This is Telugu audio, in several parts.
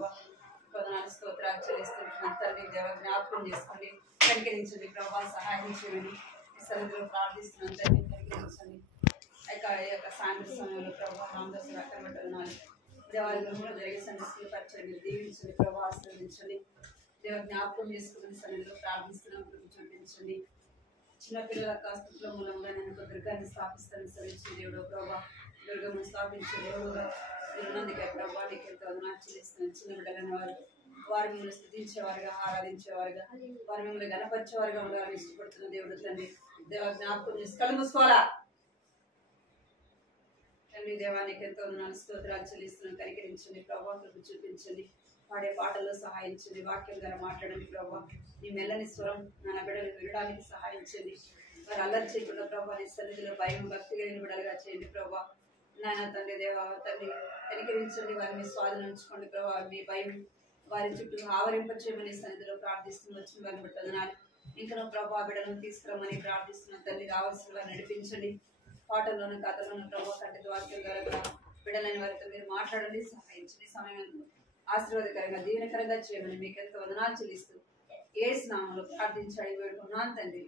ప్రభా. కొందనాలు స్తోత్రాలు చెల్లిస్తున్నాం తండ్రి. దేవ జ్ఞాపకం చేసుకోండి, కనికరించండి ప్రభా, సహాయం చేయమని సన్నిధిలో ప్రార్థిస్తున్నాం తండ్రి. కనికరించండి యొక్క సాయంత్రం సమయంలో ప్రభా రామదాసు రక్కబెట్టాలి దేవాలయ గృహంలో జరిగే సన్నిధిని పరిచయం మీరు దీవించండి ప్రభా, ఆశీర్వదించండి. దేవ జ్ఞాపకం చేసుకుని సన్నిధిలో ప్రార్థిస్తున్నాం, కృప చూపించండి. చిన్నపిల్లల స్థితిలో మూలంగా నేను ఒక దుర్గాన్ని స్థాపిస్తాను సరించి దేవుడు ప్రభా. దుర్గమును స్థాపించే దేవుడుగా ఉన్నందుకే ప్రభా నీకు ఎంతో వందనాలు చెల్లిస్తున్నాను. చిన్న బిడ్డలైన వారు మిమ్మల్ని స్థుతించేవారుగా, ఆరాధించేవారుగా, వారు మిమ్మల్ని గణపరిచేవారుగా ఉండాలని ఇష్టపడుతున్న దేవుడు తండ్రి. దేవ జ్ఞాపకం చేసి కళ్ళు మూసుకోవాలా తండ్రి. దేవానికి ఎంతో వందనాలు స్తోత్రాలు చెల్లిస్తున్నాను. కనికరించండి ప్రభా, కృప చూపించండి. పాడే పాటల్లో సహాయించండి, వాక్యం ద్వారా మాట్లాడండి ప్రభా. నీ మెల్లని స్వరం నా బిడ్డలు వినడానికి సహాయించండి. వారు అల్లరి చేయకుండా ప్రభా నీ సన్నిధిలో భయం భక్తి కలిగిన బిడ్డలుగా చేయండి ప్రభా. నాయన తండ్రి దేవ తండ్రి కనికరించండి, వారిని స్వాధీనం ఉంచుకోండి ప్రభా. మీ భయం వారి చుట్టూ ఆవరింపచేయమని సన్నిధిలో ప్రార్థిస్తున్న వచ్చిన వారిని బట్టి వందనాలు. ఇంకా ప్రభా బిడ్డలను తీసుకురమ్మని ప్రార్థిస్తున్న తల్లి. రావాల్సిన వారిని నడిపించండి. పాటల్లోనూ కథలోనూ ప్రభా కంటి వాక్యం ద్వారా బిడ్డలైన వారితో మీరు మాట్లాడండి, సహాయించండి. సమయం ఆశీర్వాదకరంగా దీవెనకరంగా చేయమని మీకు ఎంతో వందనాలు చెల్లిస్తూ యేసు నామములో ప్రార్థించాడు వేడుకున్నాను తండ్రి.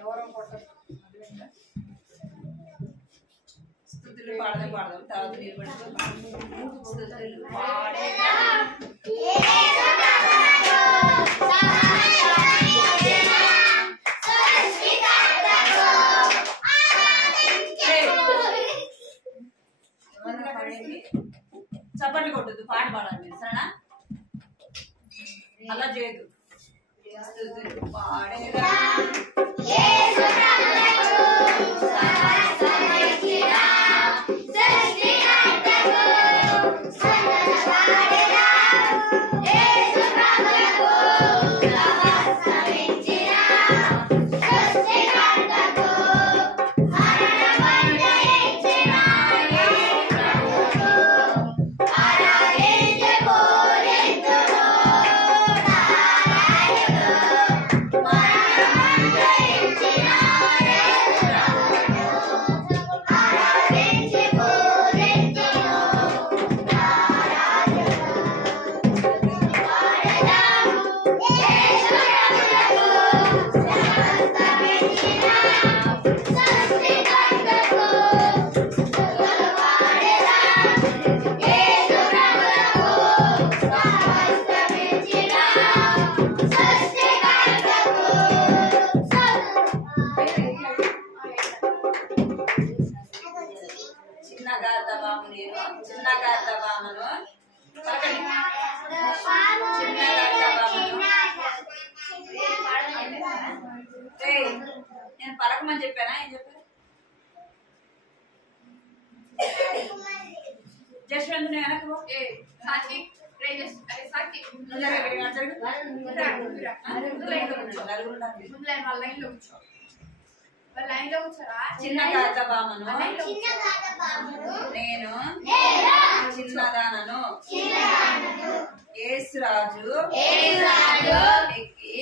ఎవరో స్తుతులు పాడదాం తర్వాత నిలబడుతూ స్తుతులు పాడేదా చప్పట్లు కొట్టద్దు, పాట పాడాలి మీరు సరేనా? అలా చేయదు. పాడేదా నేను పలకమని చెప్పానా? ఏం చెప్పాను? జశ్వంత్ వెనక్కి చిన్న గాతబామను నేను చిన్నదానను యేసురాజు ఎక్కి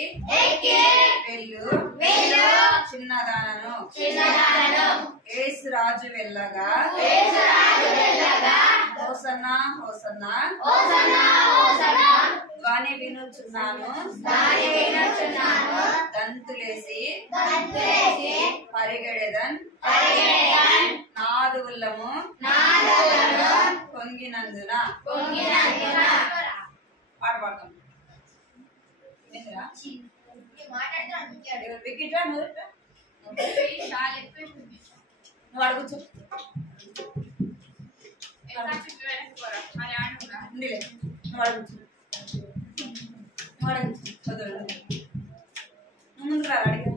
వెళ్ళు చిన్నదానను యేసురాజు వెళ్ళగా హోసన్నా హోసన్నా ధ్వని వినుచున్నాను గంతులేసి పరిగెడెదన్ నా ఉల్లము పొంగినందున పాట పాడతాం. వికెట్ నువ్వు అడుగుచు ముందు రా అడిగా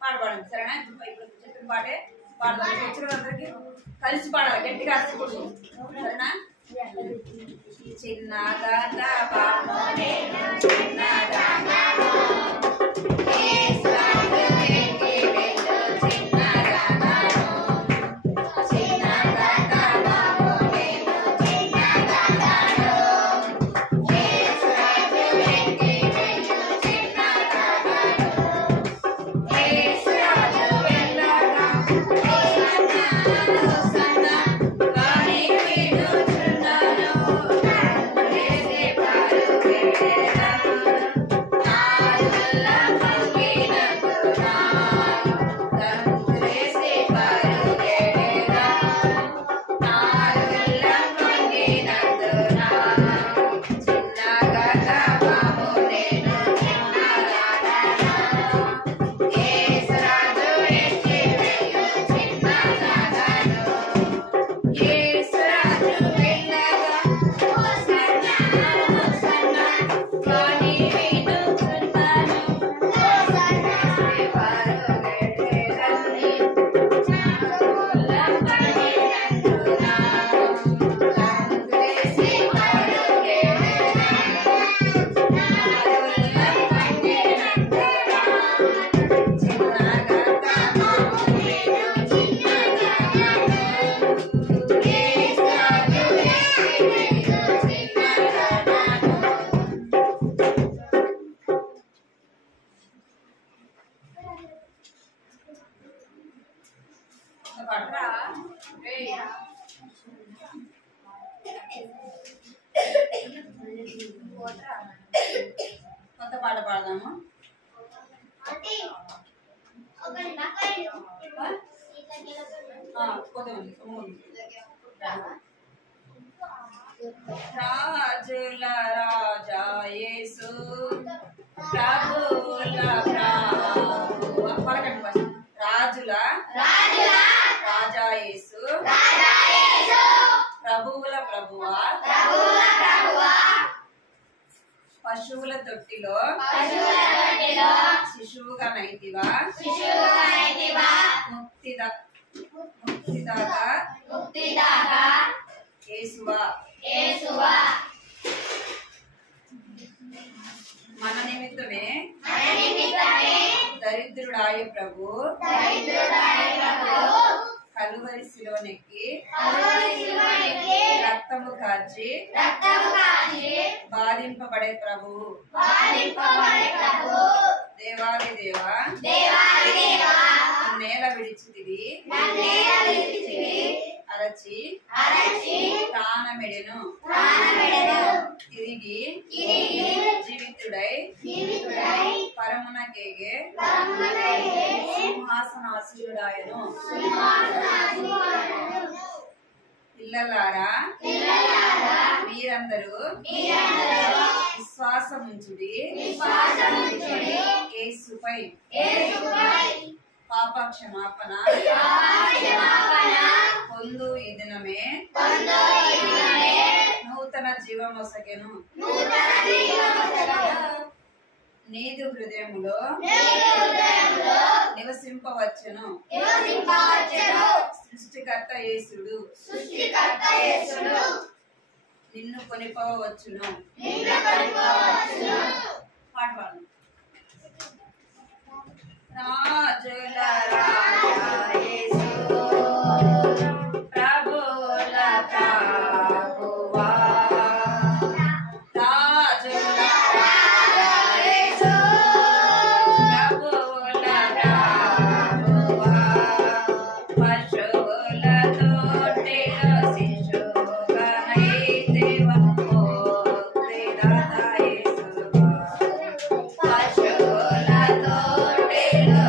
పాట పాడండి సరేనా? ఇప్పుడు చెప్పిన పాటే పాడదాం. వచ్చిన అందరికి కలిసి పాడాలి, గట్టిగా అరచకూడదు సరేనా? చిన్నగా కొత్త పాట పాడదాము. రాజుల రాజా యేసు ప్రభువుల ప్రభువు. రాజుల రాజా యేసు ప్రభువుల ప్రభువా పశువుల తొట్టిలో శిశువుగా నైతివా ముక్తిదాత యేసువా మన నిమిత్తమే దరిద్రుడాయ ప్రభు కలువరి శిలువనెక్కి రక్తము కాచి బాధింపబడే ప్రభు దేవాది దేవా నేల విడిచితివి అరచి ప్రాణమెడెను తిరిగి జీవితుడై పరమునకేగే సింహాసనాసీనుడాయను. పిల్లలారా మీరందరూ విశ్వాసముంచుడి యేసుపై పాప క్షమాపణ పొందు ఈ దినమే నూతన జీవమొసగెను. నీదు హృదయములో నివసింపవచ్చును. సృష్టికర్త యేసుడు నిన్ను కొనిపోవచ్చును. పాట పాడు. రాజుల రాజా యేసు ప్రభువుల ప్రభువా రాజుల రాజా యేసు ప్రభువుల ప్రభువా పశువుల తొట్టిలో శిశువుగా నైతివా ముక్తిదాత యేసువా పశువుల తొట్టిలో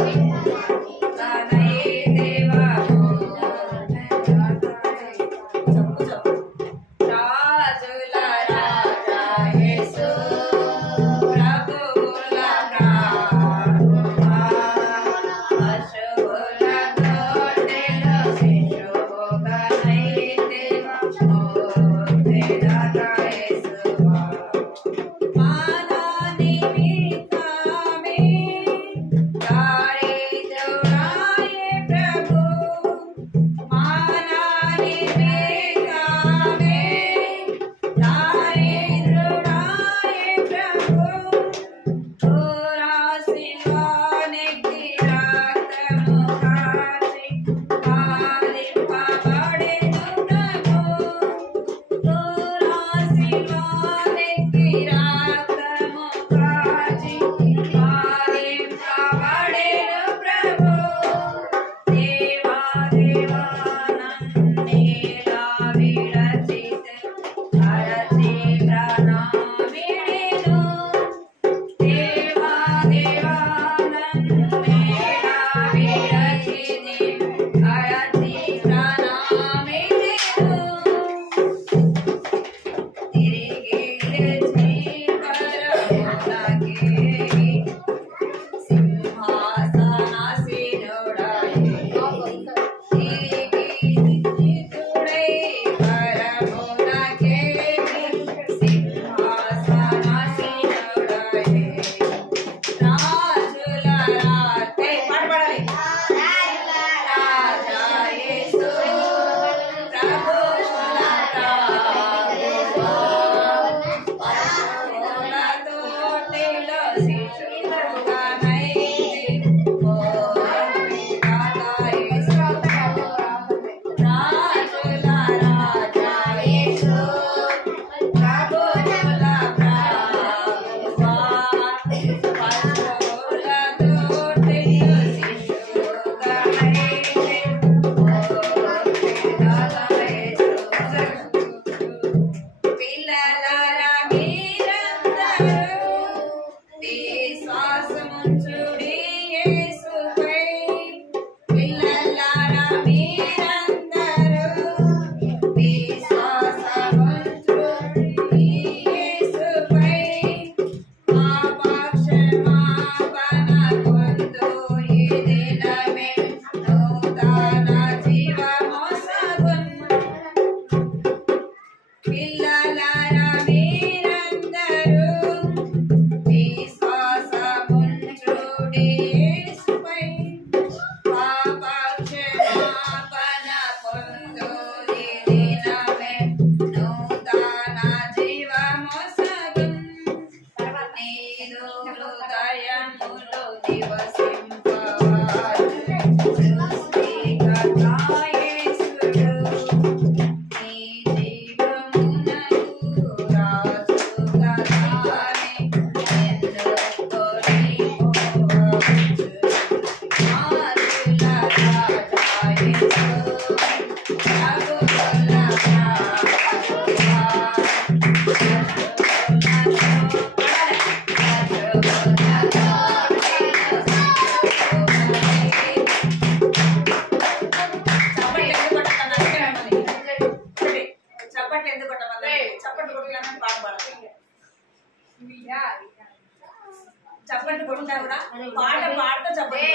నిలబడుకుంటా కూడా పాట పాడుతూ చెప్పాలి.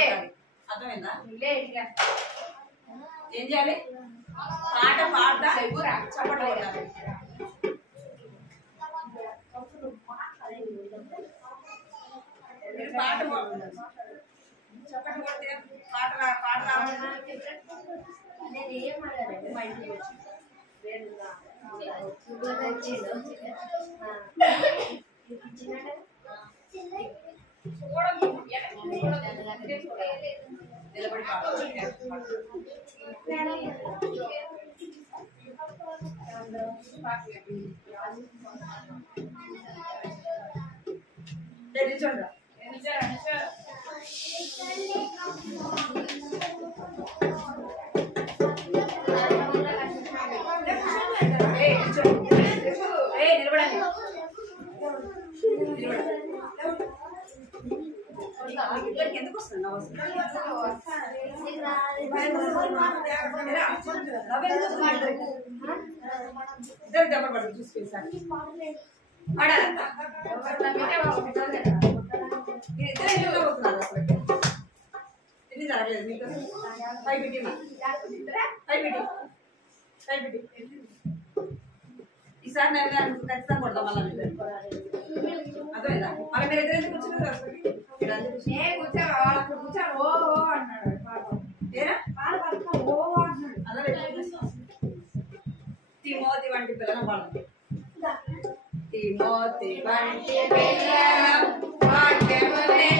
అర్థమైందా? ఏం చేయాలి? పాట పాడతా చప్పట్లు కొట్టాలి. మీరు పాట చప్పట్లు కొడితే పాట నిలబడి ఎందుకు వస్తున్నావు? ఇద్దరు దెబ్బలు పడుతుంది చూసుకెళ్ళి ఎన్ని జరగలేదు మీకు ఈసారి నేను ఖచ్చితంగా కొడతాం. మళ్ళీ అర్థమైందా? మళ్ళీ మీరు ఎదురైతే కూర్చున్నారు తిమోతి వంటి పిల్లలు వాళ్ళకి తిమోతి వంటి పిల్లలం వాక్యమునే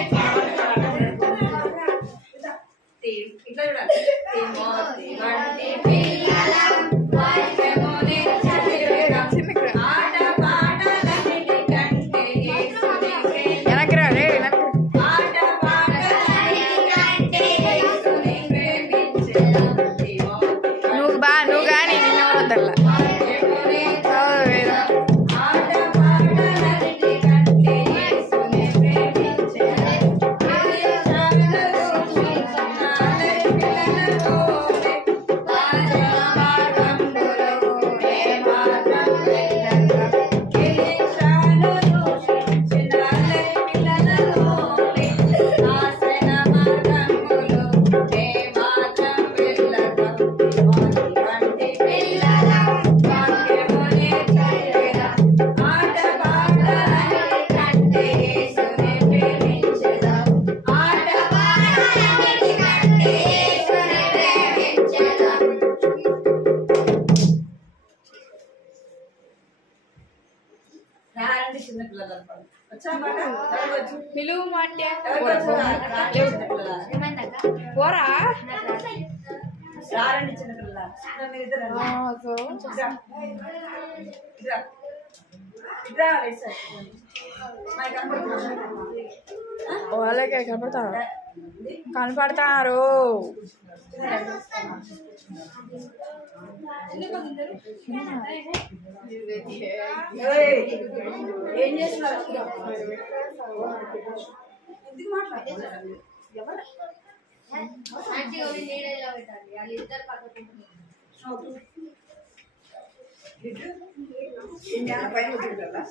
ఇట్లా చూడాలి. తిమోతి వంటి పిల్లలం వాక్యమునే చదివేదాం. ఆట పాటలన్నిటి కంటే యేసుని ఆట పాటలన్నిటి కంటే యేసుని ప్రేమించెదాం. నువ్వు కానీ నిన్న వద్దల్లా పిలువు పోరా రారండి చిన్నపిల్లల వాళ్ళకే కనపడతారు కనపడతారు. ఏం చేస్తున్నారు? ఎందుకు మాట్లాడుతున్నారు? పైన కదా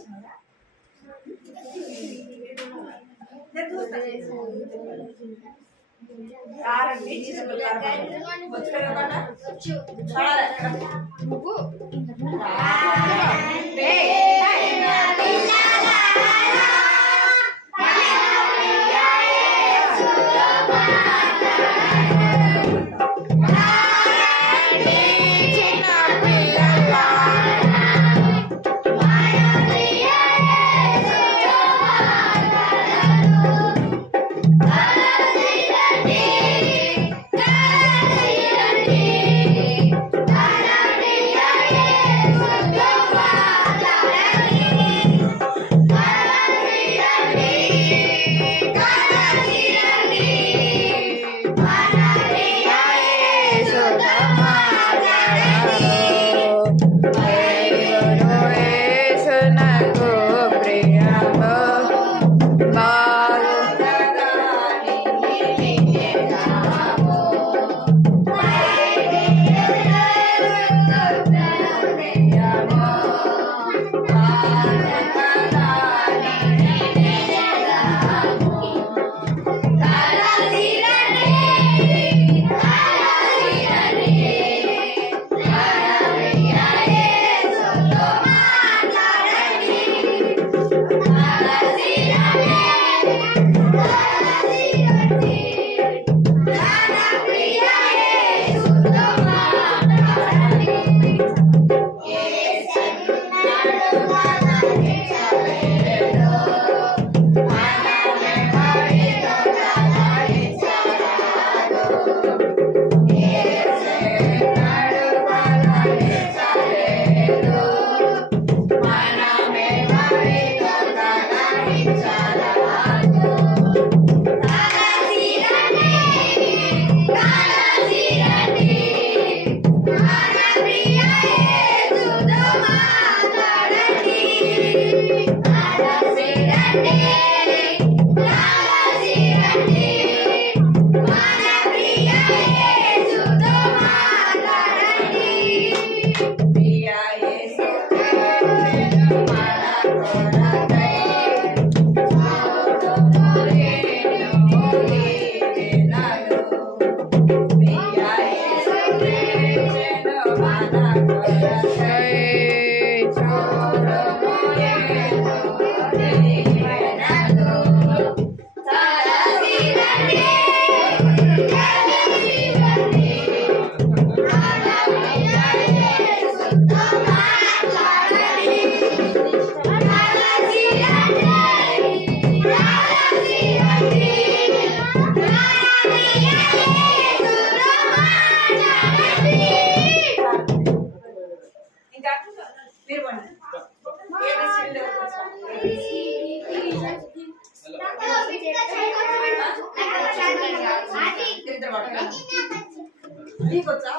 నీకు వచ్చా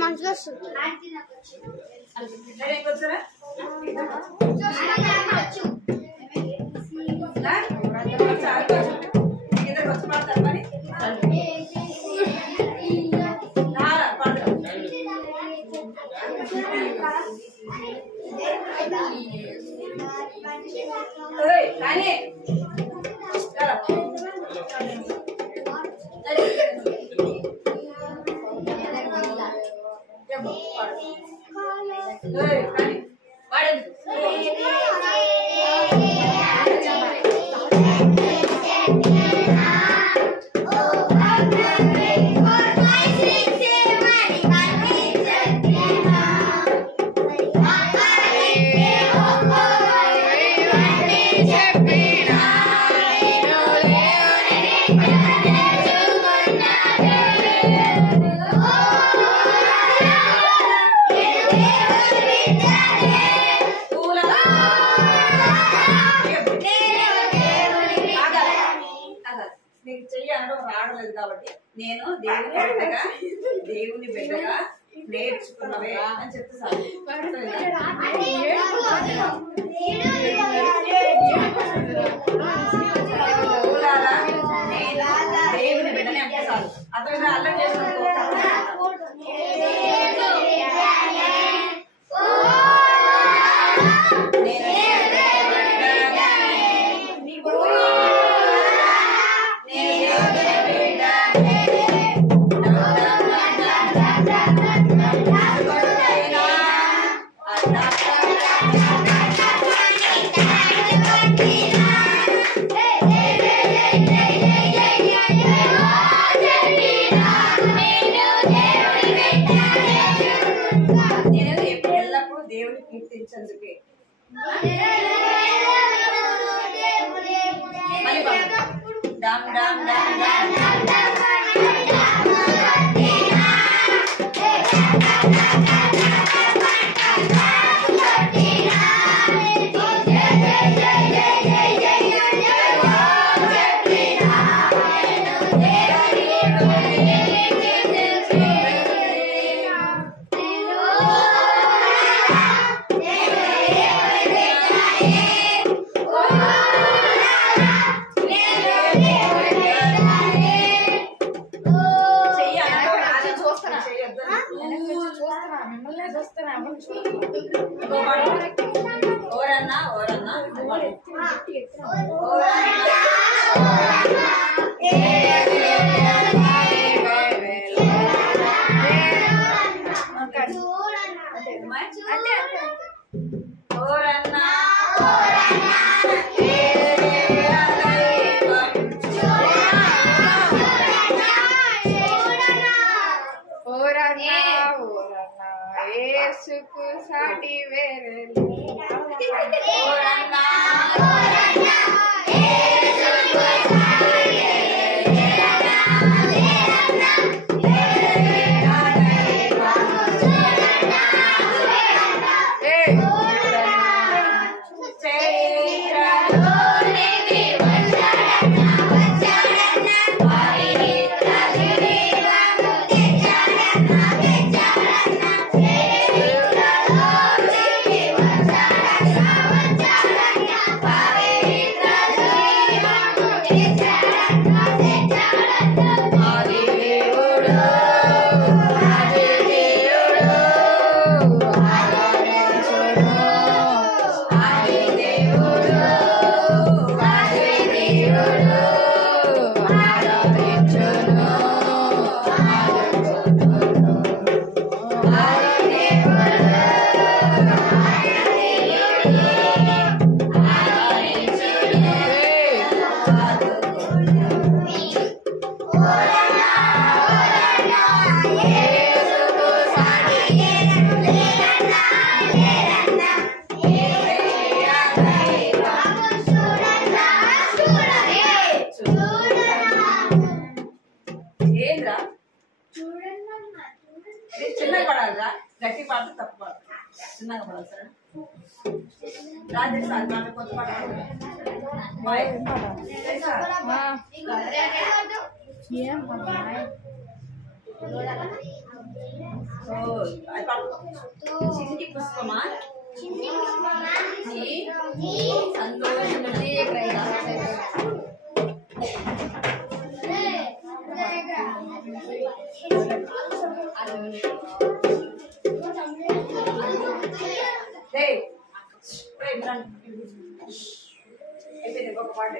మంచిగా వస్తుంది వచ్చారా వచ్చి పడతారు మరి కానీ రావడలేదు కాబట్టి నేను దేవుని బిడ్డగా నేర్చుకున్నవే అని చెప్తాను. దేవుని బిడ్డనే అంటే చాలు. అతను అల్లం చేసుకుంటూ ఎల్లప్పుడూ దేవుని కీర్తించేందుకే డామ్ డామ్ డామ్ సాటి వేరే చిన్నగా పడాలిరా, గట్టి పాట తప్పు పాట చిన్నగా పడాలి సార్. రాజు సార్ పాట కొత్త పాట చిన్ని పుష్పమా సంతోషమునది అయిపోయింది ఒక పాట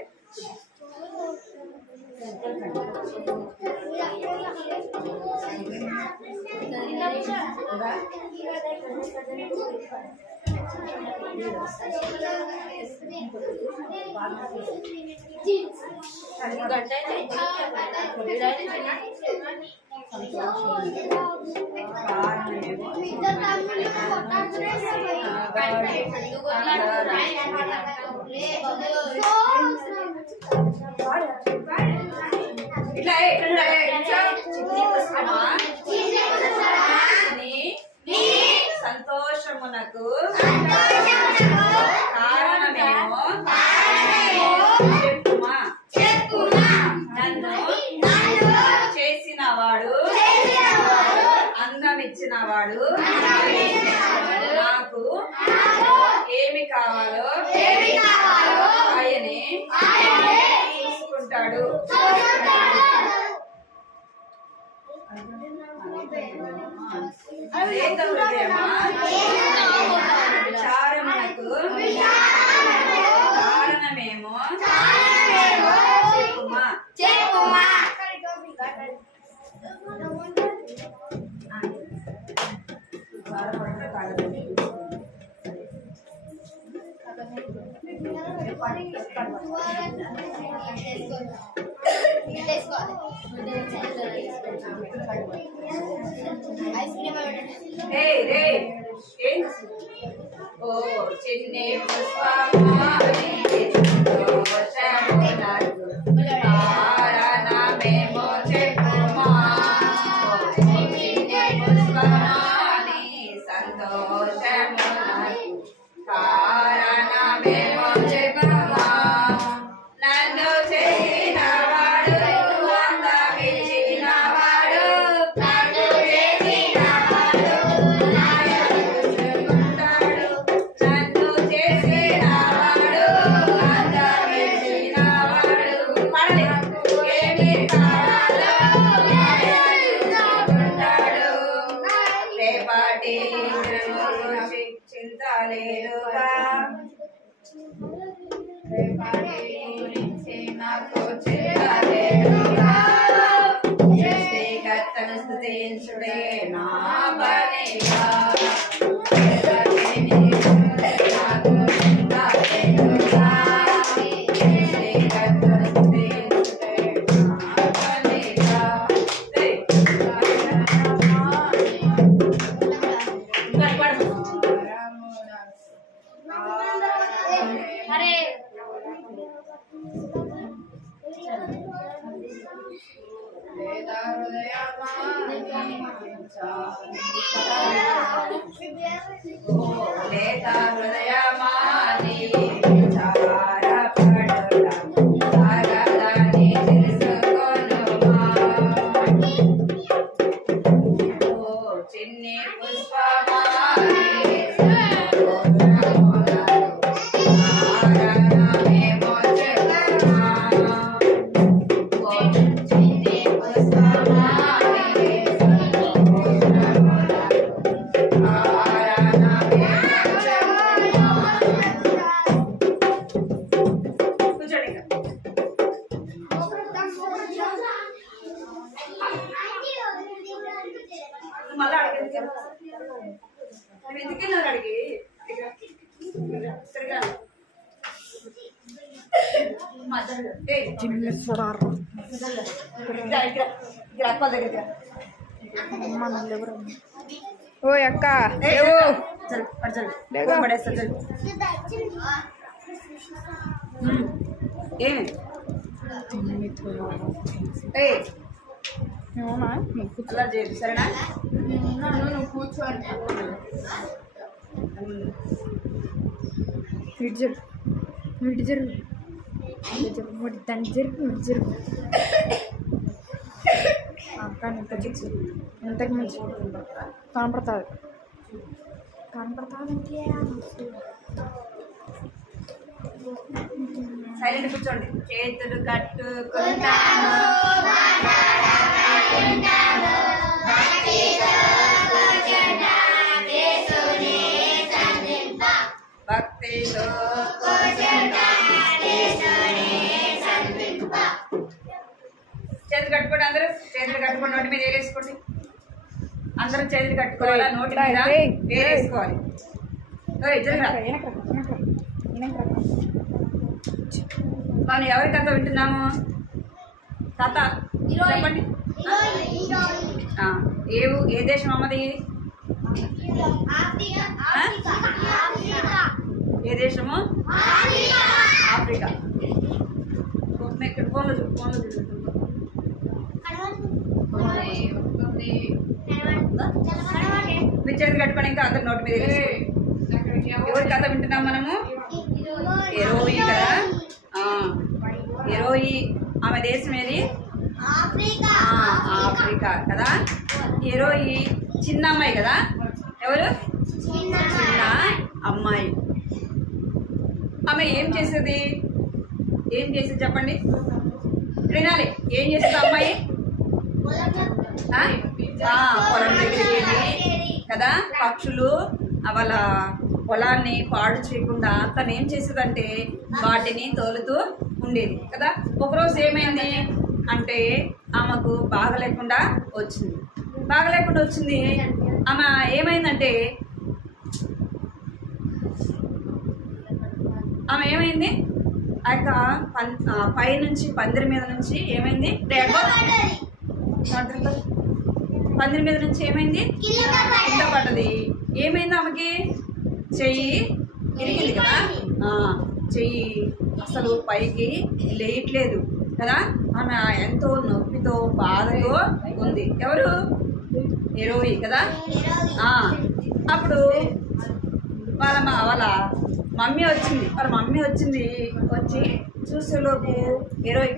సంతోషమునకు కారణమేమో చెప్పుమా నన్ను చేసినవాడు అందమిచ్చినవాడు నాకు ఏమి కావాలో ఆయనే చూసుకుంటాడు. చారమునకు కారణమేమో చెప్పుమా ఓ చిన్ని కారణమేమో చెప్పుమా సంతోషమునకు కారణమేమో చెప్పుమా నన్ను చేసినవాడు అందమిచ్చినవాడు నన్ను చేసినవాడు నన్ను చేసినవాడు అందమిచ్చినవాడు ఏమి కావాలో రేపటి చింత లేదుగా నాకు చింతలేదుగా సృష్టికర్తను స్తుతించుడే నా పనిగా నాకు చింతలేదుగా సృష్టికర్తను స్తుతించుడే నా పనిగా లేత హృదయమాని విచారపడుట అగదని తెలుసుకొనుమా. ఓ చిన్ని పుష్పమాని కారణమేమో చెప్పుమా. ఓ చిన్ని పుష్పమాని మళ్ళీ అడిగి ఎందుకెళ్ళారు అడిగి సరిగా ఓ అక్క సరేనా జరుగు దాన్ని జరుగు కానీ ఇంతకు మించి కనపడుతుంది సైలెంట్ కూర్చోండి. చేతులు కట్టుకుంటాను భక్తితో చేతులు కట్టుకోండి. అందరూ చేతులు కట్టుకోండి. నోటి మీద వేసుకోండి. అందరూ చేతులు కట్టుకోవాలా, నోటి మీద వేసుకోవాలి. మనం ఎవరి కథ వింటున్నాము? కథ చెప్పండి. ఏ దేశం అమ్మది? ఏ దేశము? ఆఫ్రికా. ఇక్కడ ఫోన్లో మీరు చేతులు కట్టుకొని ఇంకా అందరు నోటి మీద ఎవరి కథ వింటున్నాం మనము? ఎరోయి కదా. ఎరోయి ఆమె దేశం ఏది? ఆఫ్రికా కదా. ఎరోయి చిన్న అమ్మాయి కదా. ఎవరు? చిన్న అమ్మాయి. ఆమె ఏం చేసేది? చెప్పండి, వినాలి. ఏం చేసేది అమ్మాయి? పొలం దగ్గరికి వెళ్ళి కదా, పక్షులు వాళ్ళ పొలాన్ని పాడు చేయకుండా తను ఏం చేసేదంటే వాటిని తోలుతూ ఉండేది కదా. ఒకరోజు ఏమైంది అంటే ఆమెకు బాగలేకుండా వచ్చింది. ఆమె ఏమైందంటే ఆ యొక్క పై నుంచి పందిరి మీద నుంచి ఏమైంది? పందిరి మీద నుంచి ఏమైంది? కింద పడ్డది. ఏమైంది ఆమెకి? చెయ్యి ఇరిగింది కదా. చెయ్యి అసలు పైకి లేయట్లేదు కదా. ఆమె ఎంతో నొప్పితో బాధతో ఉంది. ఎవరు? ఎరోయి కదా. అప్పుడు వాళ్ళ మమ్మీ వచ్చింది. వచ్చి చూసేలోపు ఎరోయి,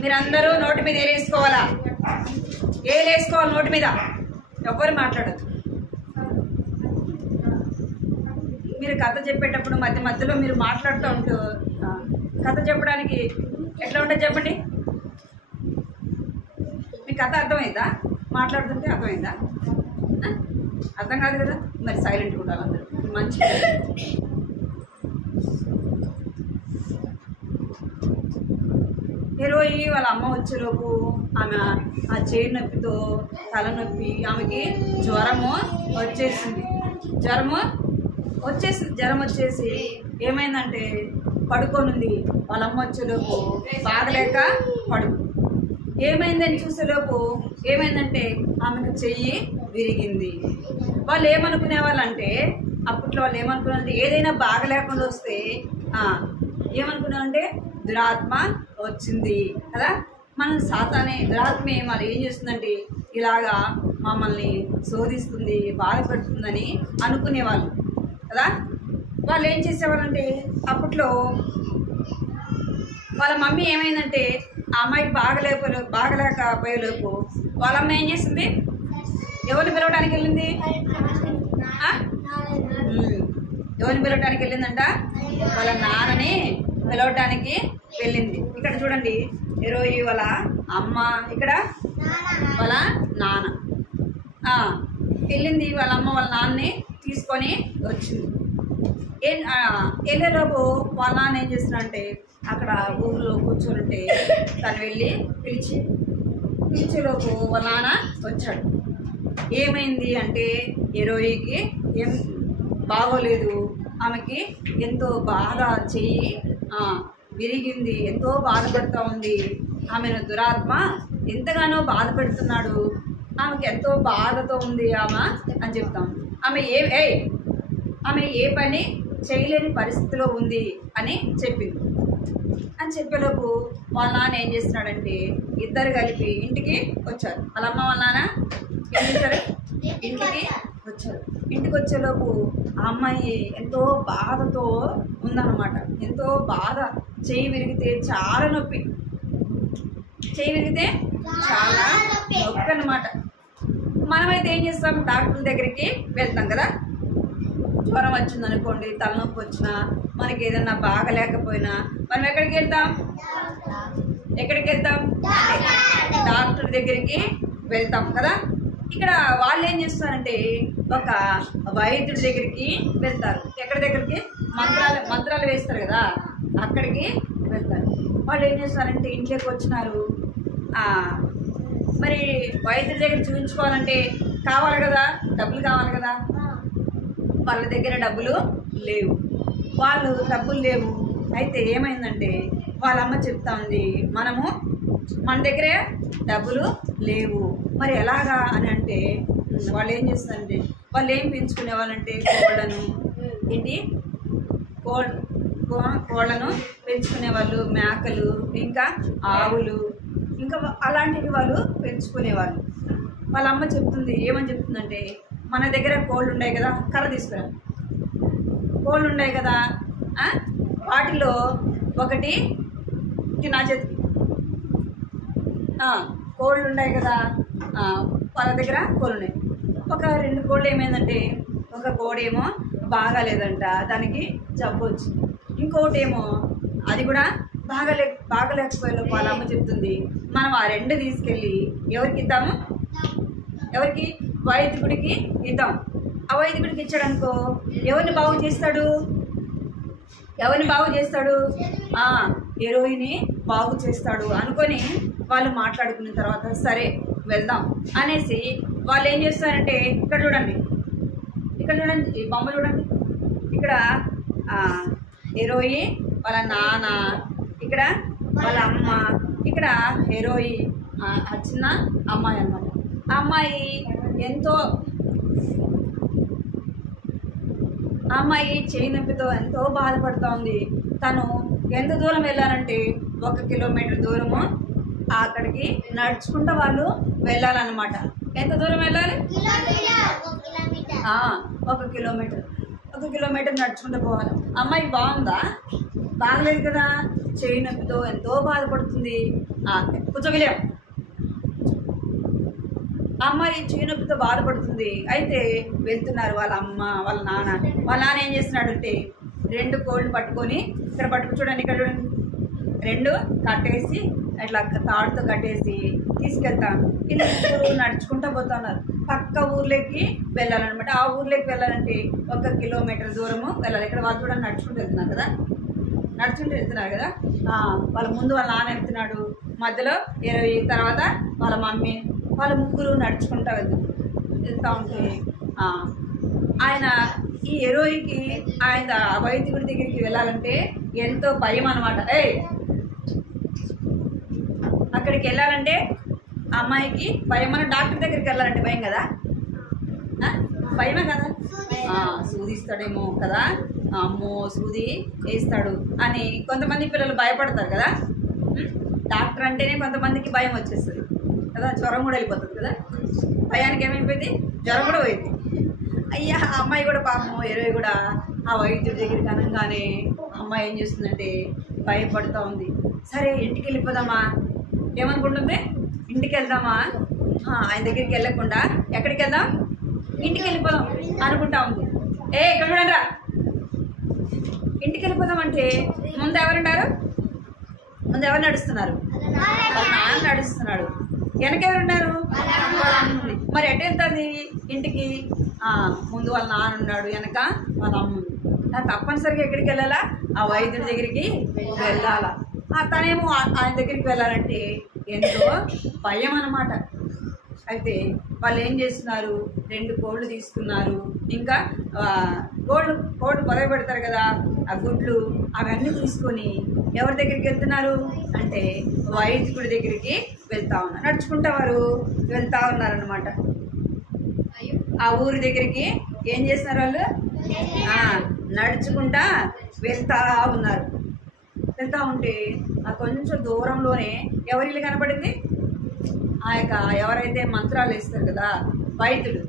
మీరందరూ నోటి మీద ఏలేసుకోవాలా? ఏలేసుకోవాలి నోటి మీద. ఎవ్వరు మాట్లాడద్దు. మీరు కథ చెప్పేటప్పుడు మధ్యలో మీరు మాట్లాడుతూ ఉంటూ కథ చెప్పడానికి ఎట్లా ఉంటుంది చెప్పండి. మీ కథ అర్థమైందా? మాట్లాడుతుంటే అర్థమైందా? అర్థం కాదు కదా. మరి సైలెంట్గా ఉండాలి అందరూ. మంచి హీరోయి వాళ్ళ అమ్మ వచ్చేలోపు ఆమె ఆ చేయి నొప్పితో తలనొప్పి ఆమెకి జ్వరం వచ్చేసి ఏమైందంటే పడుకోనుంది. వాళ్ళ అమ్మ వచ్చేలోపు బాగలేక ఏమైందని చూసేలోపు ఏమైందంటే ఆమెకు చెయ్యి విరిగింది. వాళ్ళు ఏమనుకునే వాళ్ళంటే అప్పట్లో వాళ్ళు ఏమనుకున్నారంటే ఏదైనా బాగలేకుండా వస్తే ఏమనుకున్నామంటే దురాత్మ వచ్చింది కదా. మనం దురాత్మ మరి ఏం చేస్తుందంటే ఇలాగా మమ్మల్ని శోధిస్తుంది, బాధపడుతుందని అనుకునేవాళ్ళు కదా. వాళ్ళు ఏం చేసేవాళ్ళంటే అప్పట్లో వాళ్ళ మమ్మీ ఏమైందంటే ఆ అమ్మాయికి బాగలేకపోయేలోపు వాళ్ళ అమ్మ ఏం చేసింది? ఎవరిని పిలవడానికి వెళ్ళింది? ఎవరిని పిలవడానికి వెళ్ళిందంట? వాళ్ళ నాన్నని పిలవటానికి వెళ్ళింది. ఇక్కడ చూడండి, ఎరోయి వాళ్ళ అమ్మ, ఇక్కడ వాళ్ళ నాన్న వెళ్ళింది. వాళ్ళ అమ్మ వాళ్ళ నాన్నని తీసుకొని వచ్చింది. వెళ్ళేలోపు వాళ్ళ నాన్న ఏం చేస్తున్నాడంటే అక్కడ ఊళ్ళో కూర్చోనుంటే తను వెళ్ళి పిలిచేలోపు వాళ్ళ నాన్న వచ్చాడు. ఏమైంది అంటే ఎరోయికి ఏం బాగోలేదు. ఆమెకి ఎంతో బాధ, చెయ్యి విరిగింది, ఎంతో బాధపడుతూ ఉంది. ఆమెను దురాత్మ ఎంతగానో బాధపెడుతున్నాడు. ఆమెకి ఎంతో బాధతో ఉంది ఆమె అని చెప్తాం. ఆమె ఏ పని చేయలేని పరిస్థితిలో ఉంది అని చెప్పింది. అని చెప్పేలోపు వాళ్ళ నాన్న ఏం చేస్తున్నాడంటే ఇద్దరు కలిపి ఇంటికి వచ్చారు. వాళ్ళ అమ్మ వాళ్ళ నాన్న ఏం చేశారు? ఇంటికి వచ్చారు. ఇంటికి వచ్చేలోపు ఆ అమ్మాయి ఎంతో బాధతో ఉందన్నమాట. ఎంతో బాధ, చెయ్యి విరిగితే చాలా నొప్పి. చెయ్యి విరిగితే చాలా నొప్పి అన్నమాట. మనమైతే ఏం చేస్తాం, డాక్టర్ దగ్గరికి వెళ్తాం కదా. జ్వరం వచ్చింది అనుకోండి, తలనొప్పి వచ్చినా, మనకి ఏదన్నా బాగలేకపోయినా మనం ఎక్కడికి వెళ్తాం, డాక్టర్ దగ్గరికి వెళ్తాం కదా. ఇక్కడ వాళ్ళు ఏం చేస్తారంటే ఒక వైద్యుడి దగ్గరికి వెళ్తారు. ఎక్కడి దగ్గరికి, మంత్రాలు వేస్తారు కదా, అక్కడికి వెళ్తారు. వాళ్ళు ఏం చేస్తారంటే ఇంట్లోకి వచ్చినారు, మరి వైద్యుడి దగ్గర చూపించుకోవాలంటే కావాలి కదా, డబ్బులు కావాలి కదా. వాళ్ళ దగ్గర డబ్బులు లేవు, డబ్బులు లేవు. అయితే ఏమైందంటే వాళ్ళ అమ్మ చెప్తా ఉంది, మన దగ్గరే డబ్బులు లేవు, మరి ఎలాగా అని అంటే వాళ్ళు ఏం చేస్తారంటే వాళ్ళు ఏం పెంచుకునే వాళ్ళంటే కోళ్ళను పెంచుకునే వాళ్ళు, మేకలు, ఇంకా ఆవులు, ఇంకా అలాంటివి వాళ్ళు పెంచుకునేవాళ్ళు. వాళ్ళ అమ్మ చెప్తుంది, ఏమని చెప్తుందంటే మన దగ్గర కోళ్ళు ఉన్నాయి కదా, కర్ర తీసుకురా, కోళ్ళు ఉన్నాయి కదా, వాటిలో ఒకటి నా చేతికి, కోళ్ళు ఉన్నాయి కదా, వాళ్ళ దగ్గర కోళ్ళు ఉన్నాయి. ఒక 2 కోళ్ళు ఏమైందంటే, ఒక కోడేమో బాగాలేదంట, దానికి జబ్బు వచ్చింది. ఇంకోటి ఏమో అది కూడా బాగలేకపోయే వాళ్ళ అమ్మ చెప్తుంది, మనం ఆ 2 తీసుకెళ్ళి ఎవరికి ఇద్దాము, వైద్యుడికి ఇద్దాం. ఆ వైద్యుడికి ఇచ్చాడనుకో ఎవరిని బాగు చేస్తాడు, హీరోయిని బాగు చేస్తాడు అనుకొని వాళ్ళు మాట్లాడుకున్న తర్వాత సరే వెళ్దాం అనేసి వాళ్ళు ఏం చేస్తారంటే, ఇక్కడ చూడండి, ఈ బొమ్మ చూడండి, ఇక్కడ హీరోయి వాళ్ళ నాన్న, ఇక్కడ వాళ్ళ అమ్మ, ఇక్కడ హీరోయి ఆ చిన్న అమ్మాయి అన్నమాట. ఆ అమ్మాయి చేయి నొప్పితో ఎంతో బాధపడుతూ ఉంది. తను ఎంత దూరం వెళ్ళాలంటే 1 కిలోమీటర్ దూరము అక్కడికి నడుచుకుంటూ వాళ్ళు వెళ్ళాలన్నమాట. ఎంత దూరం వెళ్ళాలి, 1 కిలోమీటర్. 1 కిలోమీటర్ నడుచుకుంటూ పోవాలి. అమ్మాయి బాగలేదు కదా, చేయి నొప్పితో ఎంతో బాధపడుతుంది. కూర్చోగలేం, అమ్మాయి చేయి నొప్పితో బాధపడుతుంది. అయితే వెళ్తున్నారు వాళ్ళ అమ్మ వాళ్ళ నాన్న ఏం చేస్తున్నాడంటే 2 కోళ్ళు పట్టుకొని ఇక్కడ చూడండి, ఇక్కడ చూడండి, 2 కట్టేసి అట్లా తాడుతో కట్టేసి తీసుకెళ్తాను. ఇలా నడుచుకుంటూ పోతున్నారు. పక్క ఊర్లోకి వెళ్ళాలన్నమాట. ఆ ఊర్లోకి వెళ్ళాలంటే 1 కిలోమీటర్ దూరము వెళ్ళాలి. ఇక్కడ వాళ్ళు కూడా నడుచుకుంటూ వెళ్తున్నారు కదా, వాళ్ళ ముందు వాళ్ళ నాన్న వెళ్తున్నాడు, మధ్యలో 20 తర్వాత వాళ్ళ మమ్మీ, వాళ్ళ ముగ్గురు నడుచుకుంటూ వెళ్తూ ఉంటే ఆయన ఈ హీరోయికి ఆయన వైద్యుడి దగ్గరికి వెళ్ళాలంటే ఎంతో భయం అనమాట. అక్కడికి వెళ్ళాలంటే అమ్మాయికి భయం. మన డాక్టర్ దగ్గరికి వెళ్ళాలంటే భయం కదా, భయమే కదా, సూదిస్తాడేమో కదా, అమ్మో సూది వేస్తాడు అని కొంతమంది పిల్లలు భయపడతారు కదా. డాక్టర్ అంటేనే కొంతమందికి భయం వచ్చేస్తుంది కదా, జ్వరం కూడా వెళ్ళిపోతుంది కదా. భయానికి ఏమైపోయింది, జ్వరం కూడా పోయింది. అయ్యా అమ్మాయి కూడా పాపం హీరోయి కూడా ఆ వైద్యుడి దగ్గరికి అనగానే అమ్మాయి ఏం చేస్తుందంటే భయపడుతూ ఉంది. సరే ఇంటికి వెళ్ళిపోదామా, ఏమనుకుంటుంది, ఇంటికి వెళ్దామా, ఆయన దగ్గరికి వెళ్ళకుండా ఎక్కడికి వెళ్దాం, ఇంటికి వెళ్ళిపోదాం అనుకుంటా ఉంది. ఇక్కడ చూడండి, ఇంటికి వెళ్ళిపోదాం అంటే ముందు ఎవరు నడుస్తున్నారు, నాన్న నడుస్తున్నాడు, వెనకెవరున్నారు, మరి ఎటు వెళ్తుంది ఇంటికి, ముందు వాళ్ళ నాన్న ఉన్నాడు, వెనక వాళ్ళ అమ్మ ఉంది. తప్పనిసరిగా ఎక్కడికి వెళ్ళాలా, ఆ వైద్యుడి దగ్గరికి వెళ్ళాలా. తనేమో ఆయన దగ్గరికి వెళ్ళాలంటే ఎంతో భయం అన్నమాట. అయితే వాళ్ళు ఏం చేస్తున్నారు, 2 కోళ్ళు తీసుకున్నారు, ఇంకా కోళ్ళు పొదవి పెడతారు కదా, ఆ గుడ్లు అవన్నీ తీసుకొని ఎవరి దగ్గరికి వెళ్తున్నారు అంటే వైద్యుడి దగ్గరికి వెళ్తా ఉన్నారు. నడుచుకుంటా వారు వెళ్తా ఉన్నారనమాట. ఆ ఊరి దగ్గరికి ఏం చేస్తున్నారు వాళ్ళు, నడుచుకుంటా వెళ్తా ఉన్నారు. వెళ్తా ఉంటే కొంచెం దూరంలోనే ఎవరి ఇల్లు కనపడింది, ఆ యొక్క ఎవరైతే మంత్రాలు వేస్తారు కదా వైద్యుడు,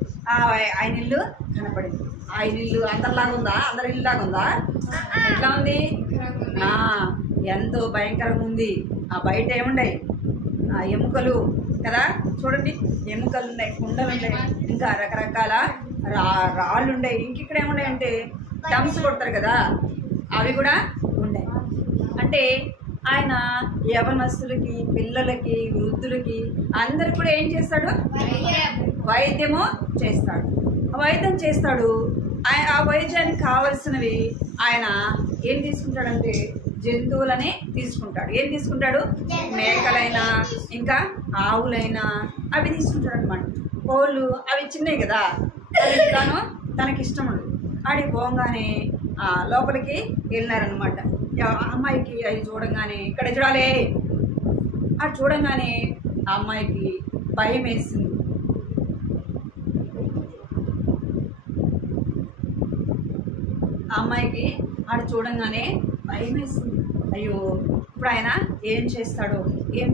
ఆయన ఇల్లు కనపడింది. ఆయన ఇల్లు అందరిలాగా ఉందా, అందరి ఇల్లులాగా ఉందా, ఎట్లా ఉంది, ఎంతో భయంకరంగా ఉంది. ఆ బయట ఏముండయి, ఎముకలు కదా, చూడండి ఎముకలు ఉన్నాయి, కుండలు ఉన్నాయి, ఇంకా రకరకాల రాళ్ళు ఉన్నాయి. ఇంకిక్కడ ఏమున్నాయి అంటే డంప్స్ కొడతారు కదా, అవి కూడా ఉన్నాయి. అంటే ఆయన యవనస్తులకి, పిల్లలకి, వృద్ధులకి అందరికి కూడా ఏం చేస్తాడు? వైద్యము చేస్తాడు. వైద్యం చేస్తాడు. ఆ వైద్యానికి కావలసినవి ఆయన ఏం తీసుకుంటాడంటే జంతువులని తీసుకుంటాడు. ఏం తీసుకుంటాడు? మేకలైనా ఇంకా ఆవులైనా అవి తీసుకుంటాడు అనమాట. కోళ్ళు అవి చిన్నవి కదా, అవి తనకి ఇష్టం ఉండదు. ఆడికి పోగానే లోపలికి వెళ్ళినారనమాట. అమ్మాయికి అవి చూడంగానే, ఇక్కడ చూడాలి, అది చూడంగానే ఆ అమ్మాయికి భయం వేసింది. ఆ అమ్మాయికి ఆడ చూడంగానే భయం వేసింది. అయ్యో ఇప్పుడు ఆయన ఏం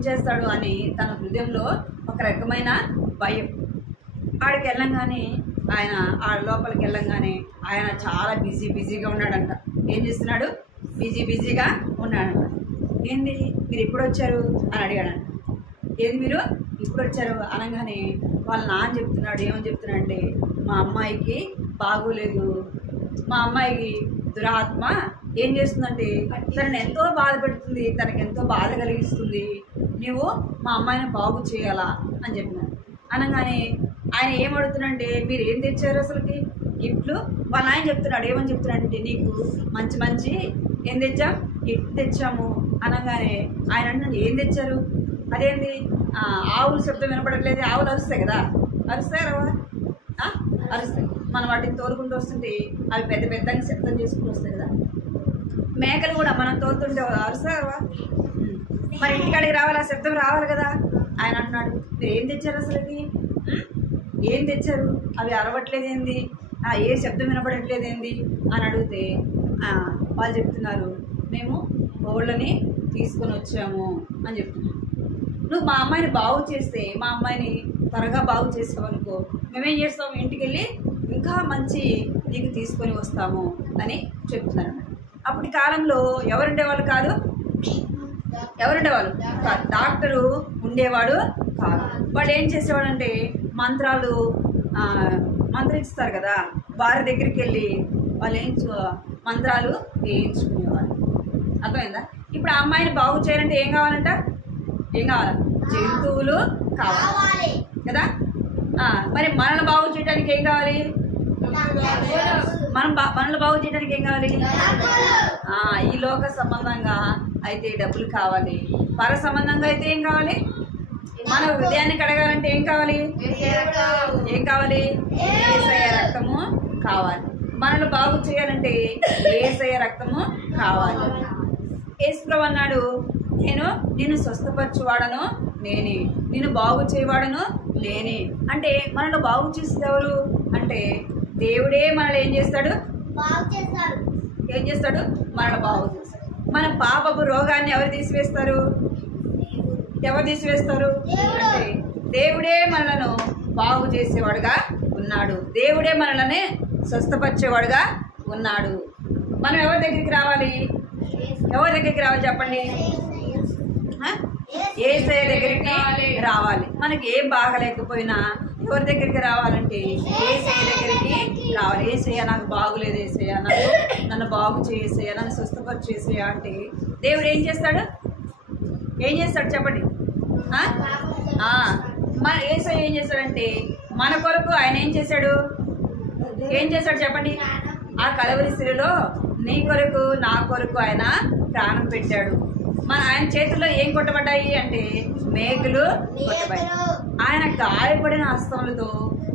చేస్తాడు అని తన హృదయంలో ఒక రకమైన భయం. ఆడికి వెళ్ళంగానే ఆయన ఆ లోపలికి వెళ్ళంగానే ఆయన చాలా బిజీగా ఉన్నాడంట. ఏం చేస్తున్నాడు? బిజీగా ఉన్నాడంట. ఏంది మీరు ఎప్పుడు వచ్చారు అని అడిగాడంట. ఏది మీరు ఇప్పుడు వచ్చారు అనగానే వాళ్ళ నాన్న చెప్తున్నాడు. ఏమని చెప్తున్నాడు అంటే, మా అమ్మాయికి బాగోలేదు, మా అమ్మాయికి దురాత్మ ఏం చేస్తుందంటే తనని ఎంతో బాధ పెడుతుంది, తనకి ఎంతో బాధ కలిగిస్తుంది, నువ్వు మా అమ్మాయిని బాగు చేయాలా అని చెప్పినాడు. అనగానే ఆయన ఏమడుగుతున్నాడంటే, మీరు ఏం తెచ్చారు అసలుకి గిఫ్ట్లు? వాళ్ళ ఆయన చెప్తున్నాడు. ఏమని చెప్తున్నాడంటే, నీకు మంచి ఏం తెచ్చాం? గిఫ్ట్ తెచ్చాము అనగానే ఆయన అంటున్నాడు, ఏం తెచ్చారు? అదేంటి? ఆవులు శబ్దం వినపడట్లేదు. ఆవులు అరుస్తాయి కదా, అరుస్తాయి రావా? అరుస్తాయి. మనం వాటిని తోలుకుంటూ వస్తుంటే అవి పెద్దగా శబ్దం చేసుకుంటూ వస్తాయి కదా. మేకలు కూడా మనం తోలుతుంటే అరుస్తాయి రావా? మరి ఇంటికాడికి రావాలి, ఆ శబ్దం రావాలి కదా. ఆయన అంటున్నాడు, మీరు ఏం తెచ్చారు అసలుకి? ఏం తెచ్చారు? అవి అరవట్లేదేంది? ఏ శబ్దం వినపడట్లేదేంది అని అడిగితే వాళ్ళు చెప్తున్నారు, మేము కోళ్ళని తీసుకొని వచ్చాము అని చెప్తున్నారు. నువ్వు మా అమ్మాయిని బాగు చేస్తే, మా అమ్మాయిని త్వరగా బాగు చేసావనుకో, మేమేం చేస్తాము? ఇంటికి వెళ్ళి ఇంకా మంచి నీకు తీసుకొని వస్తాము అని చెప్తున్నారు. అప్పటి కాలంలో ఎవరుండేవాళ్ళు కాదు, డాక్టరు ఉండేవాడు కాదు. వాడు ఏం చేసేవాడు అంటే మంత్రిస్తారు కదా, వారి దగ్గరికి వెళ్ళి వాళ్ళు మంత్రాలు వేయించుకునేవాళ్ళు. అర్థమైందా? ఇప్పుడు ఆ అమ్మాయిని బాగు చేయాలంటే ఏం కావాలంట? ఏం కావాలి? జంతువులు కావాలి కదా. మరి మనల్ని బాగు చేయడానికి ఏం కావాలి? మనల్ని బాగు చేయడానికి ఏం కావాలి? ఈ లోక సంబంధంగా అయితే డబ్బులు కావాలి, పర సంబంధంగా అయితే ఏం కావాలి? మన హృదయాన్ని కడగాలంటే ఏం కావాలి? యేసయ్య రక్తము కావాలి. మనల్ని బాగు చేయాలంటే యేసయ్య రక్తము కావాలి. యేసుప్రభు అన్నాడు, నేను నిన్ను స్వస్థపరచువాడను నేనే, నిన్ను బాగు చేయవాడను నేనే. అంటే మనల్ని బాగు చేసేది ఎవరు అంటే దేవుడే. మనల్ని ఏం చేస్తాడు? మనల్ని బాగు చేస్తాడు. మన పాపపు రోగాన్ని ఎవరు తీసివేస్తారు? అంటే దేవుడే మనలను బాగు చేసేవాడుగా ఉన్నాడు. దేవుడే మనల్ని స్వస్థపరిచేవాడుగా ఉన్నాడు. మనం ఎవరి దగ్గరికి రావాలి? చెప్పండి. యేసయ్య దగ్గరికి రావాలి. మనకి ఏం బాగలేకపోయినా ఎవరి దగ్గరికి రావాలంటే యేసయ్య దగ్గరికి రావాలి. యేసయ్య నాకు బాగులేదు, యేసయ్య నన్ను బాగు చేసేయ, నన్ను స్వస్థపరిచేసేయ అంటే దేవుడు ఏం చేస్తాడు చెప్పండి. మన యేసయ్య ఏం చేస్తాడంటే మన కొరకు ఆయన ఏం చేశాడు చెప్పండి. ఆ కలవరి శిలువలో నీ కొరకు నా కొరకు ఆయన ప్రాణం పెట్టాడు. ఆయన చేతుల్లో ఏం కొట్టబడ్డాయి అంటే మేకులు కొట్టబడ్డాయి. ఆయన గాయపడిన హస్తములతో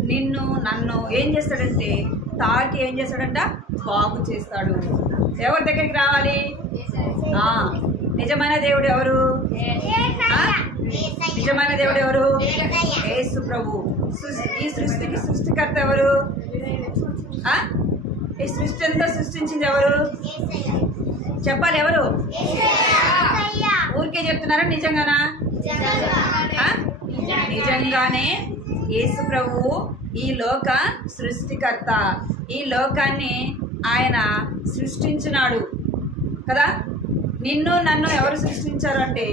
నిన్ను నన్ను ఏం చేస్తాడంటే తాకి ఏం చేస్తాడంట? బాగు చేస్తాడు. ఎవరి దగ్గరికి రావాలి? నిజమైన దేవుడు ఎవరు? యేసు ప్రభు. ఈ సృష్టికి సృష్టికర్త ఎవరు? ఈ సృష్టి అంతా సృష్టించింది ఎవరు? చెప్పాలి. ఎవరు? ఊరికే చెప్తున్నారా? నిజంగానా? నిజంగానే యేసు ప్రభువు ఈ లోక సృష్టికర్త. ఈ లోకాన్ని ఆయన సృష్టించినాడు కదా. నిన్ను నన్ను ఎవరు సృష్టించారు అంటే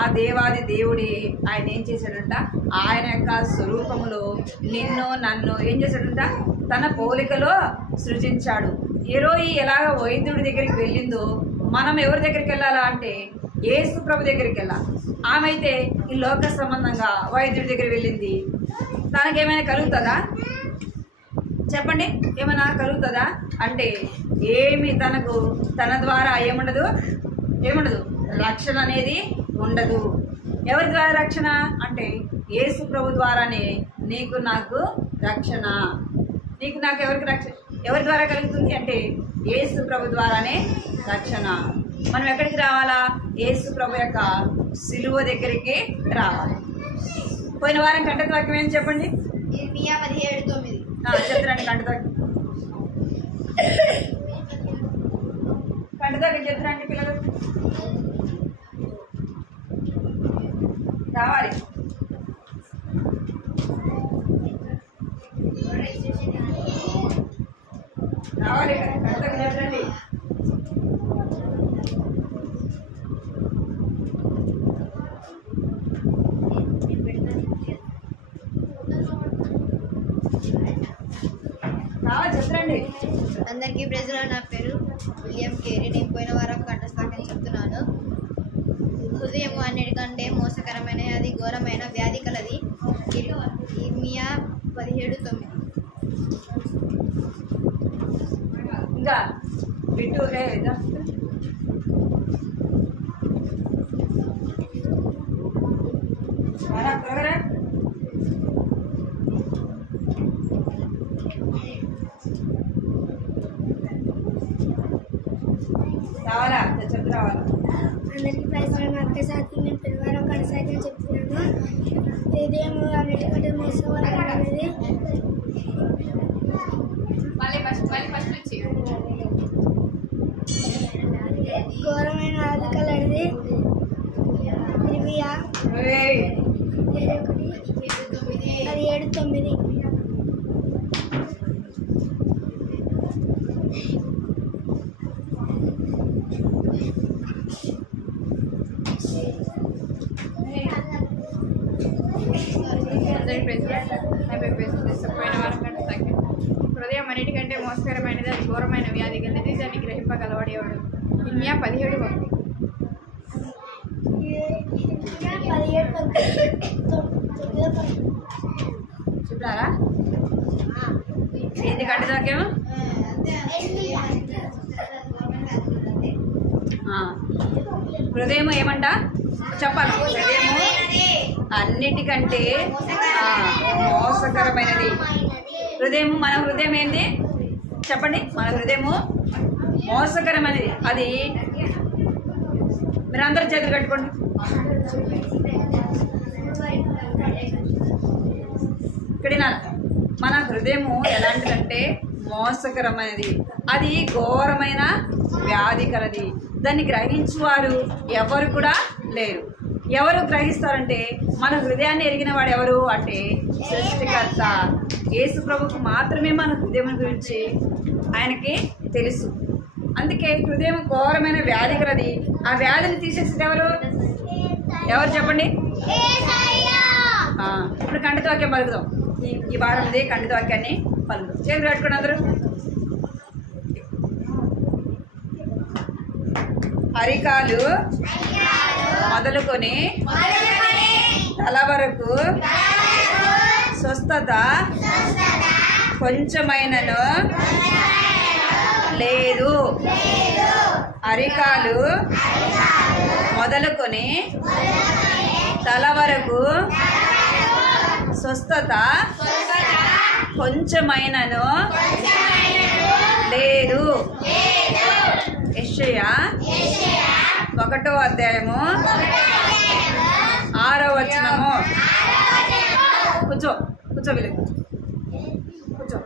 ఆ దేవాది దేవుడి ఆయన ఏం చేశాడంట, ఆయన యొక్క స్వరూపములో నిన్ను నన్ను ఏం చేశాడంట, తన పోలికలో సృజించాడు. ఎరోయి ఎలాగ వైద్యుడి దగ్గరికి వెళ్ళిందో మనం ఎవరి దగ్గరికి వెళ్ళాలా అంటే యేసు ప్రభు దగ్గరికి వెళ్ళాలి. ఆమె అయితే ఈ లోక సంబంధంగా వైద్యుడి దగ్గర వెళ్ళింది. తనకేమైనా కలుగుతుందా చెప్పండి? ఏమైనా కలుగుతుందా అంటే ఏమి తనకు తన ద్వారా ఏముండదు రక్షణ అనేది ఉండదు. ఎవరి ద్వారా రక్షణ అంటే యేసు ప్రభు ద్వారానే నీకు నాకు రక్షణ. నీకు నాకు ఎవరి ద్వారా కలుగుతుంది అంటే యేసు ప్రభు ద్వారానే రక్షణ. మనం ఎక్కడికి రావాలా? యేసు ప్రభు యొక్క సిలువ దగ్గరికి రావాలి. పోయిన వారం కంటక వాక్యం ఏం చెప్పండి? ఇర్మియా 17:9. చెప్తారండి. కంటదాకా చెప్తారండి పిల్లలు రావాలి. రావాలి కంటదాకా చెప్తారండి. అందరికీ ప్రజలు, నా పేరు విలియం కేరీ. నేను పోయిన వారం కంఠస్థాకని చెప్తున్నాను. హృదయం అన్నిటికంటే మోసకరమైన అది ఘోరమైన వ్యాధి కలది. ఇర్మియా 17:9. ఇంకా బిట్టు రావాలా చెప్పు రావాలా. అందరికీ ప్రయత్నం అక్కసారి నేను పిల్లవారం కనసాగి చెప్తున్నాను. హృదయం అన్నిటికంటే మోసకరమైనది ఘోరమైన వ్యాధి కలది. ఇర్మియా 17:9. హృదయం అన్నిటికంటే మోసకరమైనది అది ఘోరమైన వ్యాధి కలిగి దాన్ని గ్రహింపగలవాడేవాడు. ఇర్మియా 17:1. చెప్తారా? ఏంది కంటదాక్యం? హృదయం ఏమంట చెప్పాలి. హృదయము అన్నిటికంటే మోసకరమైనది. హృదయము మన హృదయం ఏంటి చెప్పండి? మన హృదయము మోసకరమైనది. అది మీరు అందరూ చేతులు కట్టుకోండి. ఇక్కడ మన హృదయము ఎలాంటిదంటే మోసకరమైనది. అది ఘోరమైన వ్యాధి కలది. దాన్ని గ్రహించువారు ఎవరు కూడా లేరు. ఎవరు గ్రహిస్తారంటే మన హృదయాన్ని ఎరిగిన వాడు ఎవరు అంటే సృష్టికర్త యేసు ప్రభుకు మాత్రమే మన హృదయం గురించి ఆయనకి తెలుసు. అందుకే హృదయం ఘోరమైన వ్యాధి కలది. ఆ వ్యాధిని తీసేసేది ఎవరు చెప్పండి? ఇప్పుడు కంటిత వాక్యం పలుకుదాం. ఈ వారం ఇదే కంటిత వాక్యాన్ని పలుకుదాం. చేతులు కట్టుకోండి అందరూ. అరికాలు మొదలుకొని తల వరకు స్వస్థత కొంచెమైనను లేదు. అరికాలు మొదలుకొని తల వరకు స్వస్థత కొంచెమైనను లేదు. యెషయా 1వ అధ్యాయము 6వ వచనము. కూర్చో వీళ్ళు కూర్చో.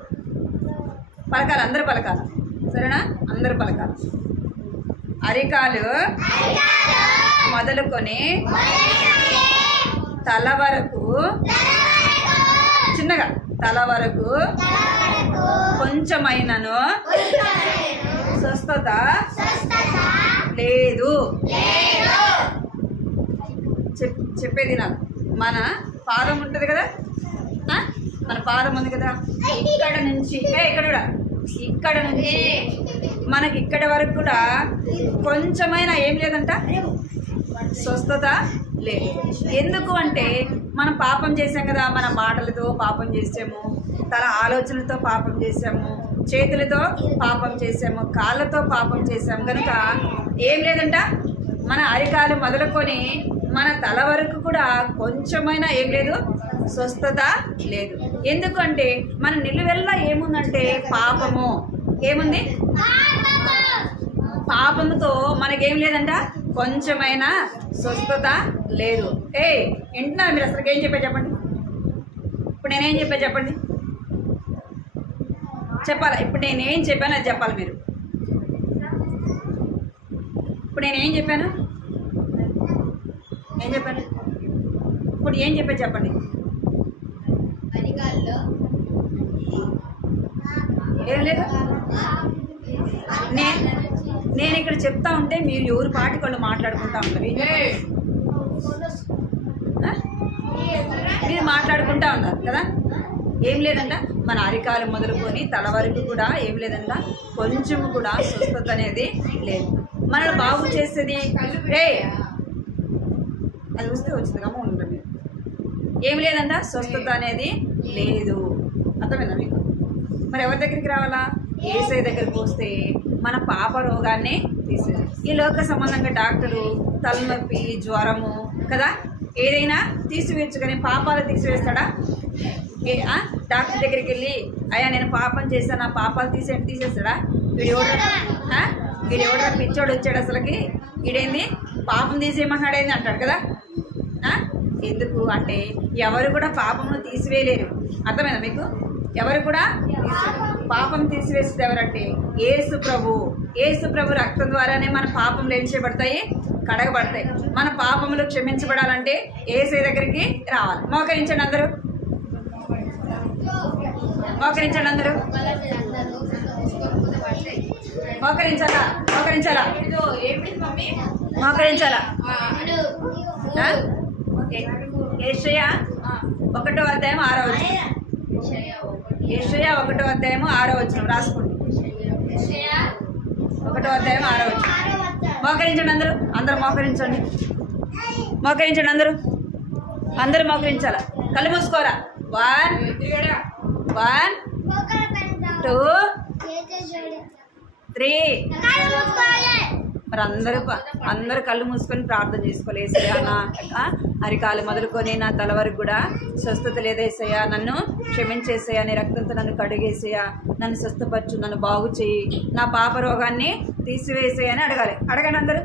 పలకాలి, అందరు పలకాలి. సరేనా? అందరు పలకాలి. అరికాలు మొదలుకొని తల వరకు చిన్నగా తల వరకు కొంచెమైనను స్వస్థత లేదు. చెప్పేది నాకు. మన పాదం ఉంటుంది కదా, మన పాదం ఉంది కదా, ఇక్కడ నుంచి ఇక్కడ నుంచి మనకి ఇక్కడ వరకు కూడా కొంచెమైనా ఏం లేదంట, స్వస్థత లేదు. ఎందుకు అంటే మనం పాపం చేసాం కదా, మన మాటలతో పాపం చేసాము, తన ఆలోచనలతో పాపం చేసాము, చేతులతో పాపం చేసాము, కాళ్ళతో పాపం చేసాము కనుక ఏం లేదంట, మన అరికాలు మొదలుకొని మన తల వరకు కూడా కొంచెమైనా ఏం లేదు, స్వస్థత లేదు. ఎందుకంటే మన నిలువెల్లా ఏముందంటే పాపము. ఏముంది? పాపముతో మనకేం లేదంట, కొంచెమైనా స్వస్థత లేదు. వింటున్నారు మీరు? అసలు ఏం చెప్పా చెప్పండి. ఇప్పుడు నేనేం చెప్పా చెప్పండి, చెప్పాలా? ఇప్పుడు నేనేం చెప్పాను అది చెప్పాలి మీరు. ఇప్పుడు నేనేం చెప్పాను, ఏం చెప్పాను? ఇప్పుడు ఏం చెప్పా చెప్పండి. ఏం లేదు, నేను ఇక్కడ చెప్తా ఉంటే మీరు ఎవరు పాటికి వాళ్ళు మాట్లాడుకుంటా ఉంటారు, మీరు మాట్లాడుకుంటా ఉన్నారు కదా. ఏం లేదంట, మన అరికాలు మొదలుకొని తల వరకు కూడా ఏం లేదంట, కొంచెం కూడా స్వస్థత అనేది లేదు. మనల్ని బాగు చేసేది అది వస్తే వచ్చింది కమ్మ ఉంటుంది. ఏం లేదంట, స్వస్థత అనేది లేదు. అర్థమైందా మీకు? మరి ఎవరి దగ్గరికి రావాలా? యేసయ్య దగ్గరికి వస్తే మన పాప రోగాన్ని తీసేది. ఈ లోక సంబంధంగా డాక్టరు తలనొప్పి, జ్వరము కదా ఏదైనా తీసివేయచ్చు, కానీ పాపాలు తీసివేస్తాడా? డాక్టర్ దగ్గరికి వెళ్ళి అయ్యా నేను పాపం చేశాను, నా పాపాలు తీసేస్తాడా? వీడెవడరా పిచ్చోడు వచ్చాడు అసలుకి, వీడేంది పాపం తీసేయమన్నాడు ఏంది అంటాడు కదా. ఎందుకు అంటే ఎవరు కూడా పాపమును తీసివేయలేరు. అర్థమైందా మీకు? ఎవరు కూడా పాపం తీసివేసేది ఎవరంటే యేసు ప్రభు రక్తం ద్వారానే మన పాపములు ఏం చేయబడతాయి, కడగబడతాయి. మన పాపములు క్షమించబడాలంటే యేసయ్య దగ్గరికి రావాలి. మోకరించండి అందరూ, మోకరించండి అందరూ, మోకరించాలా మోకరించాలా మోకరించాలా. యెషయా 1వ అధ్యాయం 6వ వచనం, యెషయా 1వ అధ్యాయం 6వ వచనం రాసుకోండి. 1వ అధ్యాయం 6వ వచనం. మోకరించండి అందరూ, అందరూ మోకరించండి, మోకరించండి అందరూ, అందరూ మోకరించాలా. కళ్ళు మూసుకోరా. 1 2 3. మరి అందరూ కళ్ళు మూసుకొని ప్రార్థన చేసుకోవాలి. యేసయ్యా నా అరికాలు మొదలుకొని నా తల వరకు కూడా స్వస్థత లేదేసయ్యా, నన్ను క్షమించేసయ్యా, నీ రక్తంతో నన్ను కడిగేసయ్యా, నన్ను స్వస్థపరచు, నన్ను బాగు చేయి, నా పాప రోగాన్ని తీసివేసేయా అని అడగాలి. అడగండి అందరూ,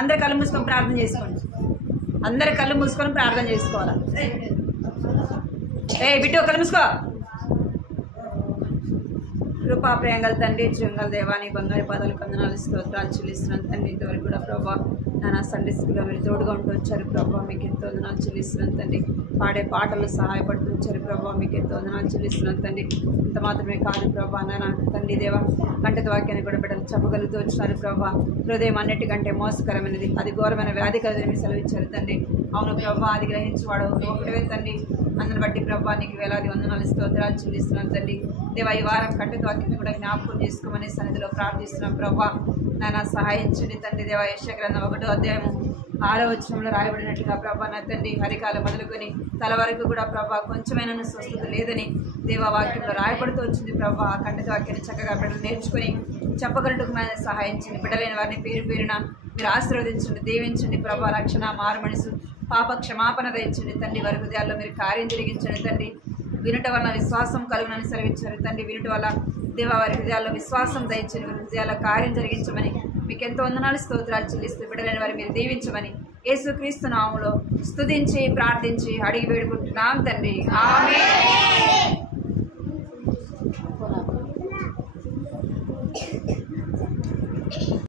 అందరు కళ్ళు మూసుకొని ప్రార్థన చేసుకోండి. అందరు కళ్ళు మూసుకొని ప్రార్థన చేసుకోవాలా. బిడ్డ కళ్ళు మూసుకో. కృపా ప్రేంగల తండ్రి, జీవంగల దేవాని బంగారు పాదాలు కొందనాలు స్తోత్రాలు చెల్లిస్తున్నాను తండ్రి. ఇంతవరకు కూడా ప్రభా నా సండే స్కూల్లో మీరు తోడుగా ఉంటూ వచ్చారు ప్రభా, మీకు ఎంతో వందనాలు చెల్లిస్తున్నాను తండ్రి. పాడే పాటలు సహాయపడుతూ వచ్చారు ప్రభా, మీకు ఎంతో వందనాలు చెల్లిస్తున్నాను తండ్రి. ఇంత మాత్రమే కాదు ప్రభా నాన్న తండ్రి దేవా, కంటత వాక్యాన్ని కూడా బిడ్డలు చెప్పగలుగుతూ వచ్చినారు ప్రభా. హృదయం అన్నిటికంటే మోసకరమైనది, అది ఘోరమైన వ్యాధి కదని మీరు సెలవిచ్చారు తండ్రి. అవును ప్రభా, అది గ్రహించేవాడు ఒకటివే తండ్రి. అందుని బట్టి ప్రభా నీకు వేలాది వందనాలు స్తోత్రాలు చెల్లిస్తున్నాను తండ్రి. దేవా ఈ వారం కంటత వాక్యాన్ని కూడా జ్ఞాపకం చేసుకోమని సన్నిధిలో ప్రార్థిస్తున్నాం ప్రభా. నాన్న సహాయించండి తండ్రి. దేవా యెషయా గ్రంథం 1వ అధ్యాయం 6వ వచనంలో రాయబడినట్టుగా ప్రభా నా తండ్రి హరికాలు మొదలుకొని తల వరకు కూడా ప్రభా కొంచెమైనా స్వస్థత లేదని దేవా వాక్యంలో రాయబడుతూ వచ్చింది ప్రభా. కంటత వాక్యాన్ని చక్కగా బిడ్డలు నేర్చుకుని చెప్పగలటకు సహాయించండి. బిడ్డలైన వారిని పేరు పేరున మీరు ఆశీర్వదించండి, దీవించండి ప్రభా. రక్షణ, మారు మనసు, పాప క్షమాపణ దయచండి తండ్రి. వారి హృదయాల్లో మీరు కార్యం జరిగించండి తండ్రి. వినుట వల్ల విశ్వాసం కలుగునని సెలవిచ్చారు తండ్రి. వినుట వల్ల దేవా వారి హృదయాల్లో విశ్వాసం దయచండి, వారి హృదయాల్లో కార్యం జరిగించమని మీకు ఎంతో వందనాలు స్తోత్రాలు చెల్లిస్తూ బిడ్డలైన వారి మీరు దీవించమని యేసుక్రీస్తు నామములో స్తుతించి ప్రార్థించి అడిగి వేడుకుంటున్నాం తండ్రి. ఆమేన్.